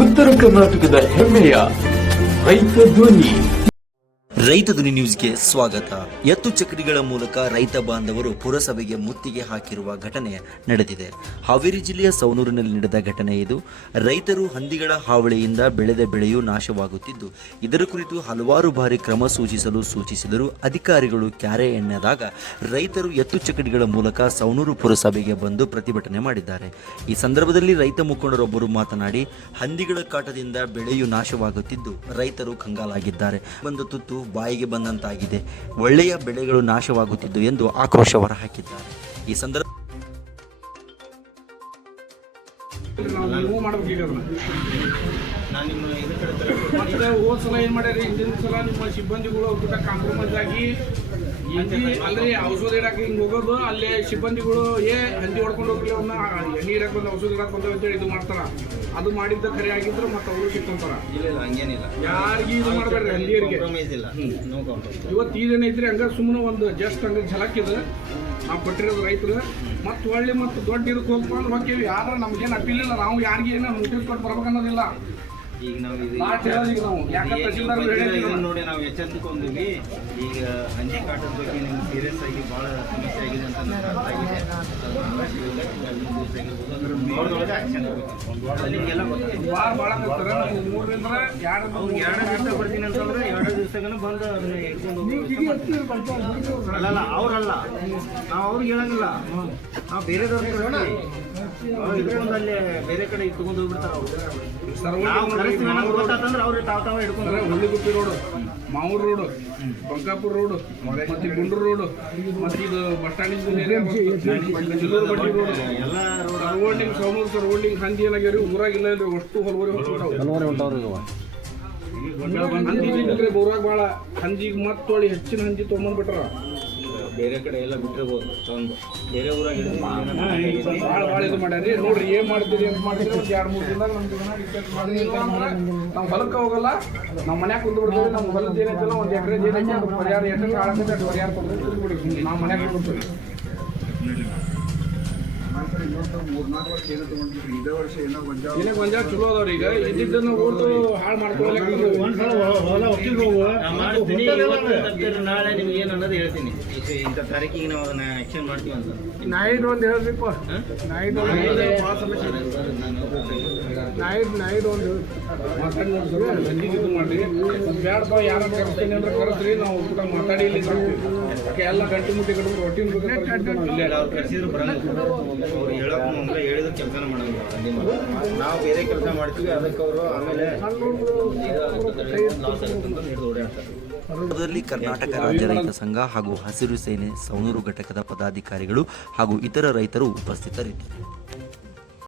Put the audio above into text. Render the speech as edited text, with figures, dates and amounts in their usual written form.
ಉತ್ತರ ಕರ್ನಾಟಕದ ಹೆಮ್ಮೆಯ ರೈತ ಧ್ವನಿ. ರೈತ ಧ್ವನಿ ನ್ಯೂಸ್ಗೆ ಸ್ವಾಗತ. ಎತ್ತು ಚಕ್ರಿಗಳ ಮೂಲಕ ರೈತ ಬಾಂಧವರು ಪುರಸಭೆಗೆ ಮುತ್ತಿಗೆ ಹಾಕಿರುವ ಘಟನೆ ನಡೆದಿದೆ. ಹಾವೇರಿ ಜಿಲ್ಲೆಯ ಸವಣೂರಿನಲ್ಲಿ ನಡೆದ ಘಟನೆ ಇದು. ರೈತರು ಹಂದಿಗಳ ಹಾವಳಿಯಿಂದ ಬೆಳೆದ ಬೆಳೆಯು ನಾಶವಾಗುತ್ತಿದ್ದು, ಇದರ ಕುರಿತು ಹಲವಾರು ಬಾರಿ ಕ್ರಮ ಸೂಚಿಸಿದರೂ ಅಧಿಕಾರಿಗಳು ಕ್ಯಾರೆ ಎಣ್ಣೆದಾಗ ರೈತರು ಎತ್ತು ಚಕ್ರಿಗಳ ಮೂಲಕ ಸವಣೂರು ಪುರಸಭೆಗೆ ಬಂದು ಪ್ರತಿಭಟನೆ ಮಾಡಿದ್ದಾರೆ. ಈ ಸಂದರ್ಭದಲ್ಲಿ ರೈತ ಮುಖಂಡರೊಬ್ಬರು ಮಾತನಾಡಿ, ಹಂದಿಗಳ ಕಾಟದಿಂದ ಬೆಳೆಯು ನಾಶವಾಗುತ್ತಿದ್ದು ರೈತರು ಕಂಗಾಲಾಗಿದ್ದಾರೆ. ಒಂದು ತುತ್ತು ಬಾಯಿಗೆ ಬಂದಂತಾಗಿದೆ. ಒಳ್ಳೆಯ ಬೆಳೆಗಳು ನಾಶವಾಗುತ್ತಿದ್ದು ಎಂದು ಆಕ್ರೋಶ ಹೊರಹಾಕಿದ್ದಾರೆ. ಈ ಸಂದರ್ಭ ಮತ್ತೆ ಹೋದ ಸಲ ಏನ್ ಮಾಡ್ಯಾರಿ, ಹಿಂದಿನ ಸಲ ನಿಮ್ಮ ಸಿಬ್ಬಂದಿಗಳು ಊಟ ಕಾಂಪ್ರಮೈಸ್ ಆಗಿ ಅಂದ್ರೆ ಔಷಧ ಇಡಕ್ಕೆ ಹಿಂಗ್ ಹೋಗೋದು, ಅಲ್ಲೇ ಸಿಬ್ಬಂದಿಗಳು ಹಂದಿ ಹೊಡ್ಕೊಂಡು ಹೋಗ್ಲಿ ಅವ್ನ ಎಣ್ಣೆ ಇಡಕ್ ಬಂದ ಔಷಧ ಇಡಕ್ ಬಂದ ಅಂತೇಳಿ ಇದು ಮಾಡ್ತಾರ. ಅದು ಮಾಡಿದ್ದ ಖರೆ ಆಗಿದ್ರೆ ಮತ್ತೆ ಅವರು ಸಿಕ್ಕೊಂತಾರ. ಯಾರಿಗೆ ಇದು ಮಾಡ್ಬೇಡ್ರಿ, ಹಂದಿಯರಿಗೆ. ಇವತ್ತು ಇದೇನೈತ್ರಿ, ಹಂಗ ಸುಮ್ಮನೆ ಒಂದು ಜಸ್ಟ್ ಹಂಗ ಝಲಕ್ಕಿದ ನಾವು ಕೊಟ್ಟಿರೋದು ರೈತರು. ಮತ್ತೆ ಒಳ್ಳೆ ಮತ್ತೆ ದೊಡ್ಡ ಇದಕ್ಕೆ ಹೋಗ್ಕೊಂಡು ಹೋಗ್ತೀವಿ. ಯಾರು ನಮ್ಗೇನು ಅಪೀಲ್ ಇಲ್ಲ, ನಾವು ಯಾರಿಗೆ ಏನೋ ನೋಟಿಸ್ ಕೊಟ್ಟು ಬರ್ಬೇಕನ್ನೋದಿಲ್ಲ. ಈಗ ನಾವು ನೋಡಿ ನಾವು ಎಚ್ಚೆತ್ತುಕೊಂಡಿವಿ. ಈಗ ಹಂದಿ ಕಾಟದ ಬಗ್ಗೆ ನಿಮ್ಗೆ ಸೀರಿಯಸ್ ಆಗಿ ಭಾಳ ಸಮಸ್ಯೆ ಆಗಿದೆ ಅಂತ ನನಗೆ ಅರ್ಥ ಆಗಿದೆ. ನಿಮಗೆಲ್ಲ ಅವ್ರಿಗೆ 2 ದಿವಸ ಬರ್ತೀನಿ ಅಂತಂದ್ರೆ 2 ದಿವಸಗೂ ಬಂದು ಅದನ್ನ ಹಿಡ್ಕೊಂಡು ಹೋಗ್ತಾರೆ. ಅಲ್ಲ ಅವ್ರಲ್ಲ, ನಾವು ಅವ್ರಿಗೆ ಹೇಳಂಗಿಲ್ಲ, ನಾವು ಬೇರೆದವ್ರಿಗೆ ಹಿಡ್ಕೊಂಡು ಅಲ್ಲೇ ಬೇರೆ ಕಡೆ ಇಟ್ಕೊಂಡು ಹೋಗ್ಬಿಡ್ತಾರೆ. ಹುಲ್ಲಿಗುಪ್ಪಿ ರೋಡ್, ಮಾವೂರು ರೋಡ್, ಬಂಕಾಪುರ ರೋಡ್, ಮತ್ತೆ ಗುಂಡ್ರು ರೋಡ್, ಮತ್ತೆ ಇದು ಬಸ್ ಸ್ಟ್ಯಾಂಡ್ ಸರ್ವೋಲ್ಡಿಂಗ್ ಸವಣೂರು ಸರ್ವೋಲ್ಡಿಂಗ್ ಹಂದಿ ಏನಾಗ್ಯಾರಿ ಊರಾಗ ಇಲ್ಲ ಇಲ್ರಿ, ಅಷ್ಟು ಹೊಲವರಿ ಹಂದಿ ಊರಾಗ ಭಾಳ ಹಂದಿಗೆ ಮತ್ತೊಳ್ಳಿ ಹೆಚ್ಚಿನ ಹಂದಿ ತೊಗೊಂಡ್ಬಿಟ್ರ. ಬೇರೆ ಕಡೆ ಎಲ್ಲ ಬಿಟ್ಟಿರ್ಬೋದು, ತಂದು ಬೇರೆ ಊರಾಗ ಭಾಳ ಇದು ಮಾಡ್ಯಾರಿ. ನೋಡ್ರಿ ಏನ್ ಮಾಡ್ತೀರಿ ಅಂತ ಮಾಡಿದ್ರೆ ಒಂದು 2-3 ದಿನದಾಗ ನಾವು ಹೊಲಕ್ಕೆ ಹೋಗಲ್ಲ, ನಾವು ಮನ್ಯಾಗ ಕುಂತು ಬಿಡ್ತೀವಿ. ನಮ್ಮ ಹೊಲದ ಏನೈತಲ್ಲ, 1 ಎಕರೆ ಏನೈತೆ ಅದು ಪರಿಹಾರ ಎಷ್ಟು ಹಾಳಾಗುತ್ತೆ ಅದು ಪರಿಹಾರ ಕೊಡ್ತೀವಿ ಬಿಡ್ತೀವಿ. ನಾವು ಮನ್ಯಾಗ ಕುಂತೀವಿ. ಏನೇ ಗೊಂಜಾಳ ಚಲೋ ಅದಾವ್ರಿ. ಈಗ ಇದ್ದಿದ್ದನ್ನ ಓಟು ಹಾಳು ಮಾಡ್ಕೊಳ್ಳಿ. ನಾಳೆ ನಿಮ್ಗೆ ಏನು ಅನ್ನೋದು ಹೇಳ್ತೀನಿ. ಇಂಥ ತಾರೀಕಿಗೆ ನಾವು ಅದನ್ನ ಆಕ್ಷನ್ ಮಾಡ್ತೀವಿ ಅಂತ ನಾಯಿದು ಒಂದು ಹೇಳ್ಬೇಕು. ನಾಯಿದು ಒಂದು ಇದು ಮಾಡ್ರಿ. ಬ್ಯಾಡಪ್ಪ, ಯಾರು ಕರೆಸ್ತೀನಿ ಅಂದ್ರೆ ಕರೆಸ್ರಿ, ನಾವು ಊಟ ಮಾತಾಡಿ ಇಲ್ಲಿ ಎಲ್ಲ ಗಂಟು ಮುಟ್ಟಿ ಕಟ್ಬಿಟ್ಟು ರೊಟ್ಟಿನ ಇಲ್ಲ. ಅವ್ರು ಕರೆಸಿದ್ರು ಬರಂಗ, ಅವ್ರು ಹೇಳೋಕೆ ಮುಂದೆ ಹೇಳಿದ್ರೆ ಕೆಲಸನ ಮಾಡಂಗಿಲ್ಲ. ನಾವು ಬೇರೆ ಕೆಲಸ ಮಾಡ್ತೀವಿ, ಅದಕ್ಕೆ ಅವರು ಆಮೇಲೆ ಲಾಸ್ ಆಗುತ್ತೆ ಅಂತ ಹಿಡಿದು ಓಡಾಡ್ತಾರೆ. ಕರ್ನಾಟಕ ರಾಜ್ಯ ರೈತ ಸಂಘ ಹಾಗೂ ಹಸಿರು ಸೇನೆ ಸವಣೂರು ಘಟಕದ ಪದಾಧಿಕಾರಿಗಳು ಹಾಗೂ ಇತರ ರೈತರು ಉಪಸ್ಥಿತರಿದ್ದರು.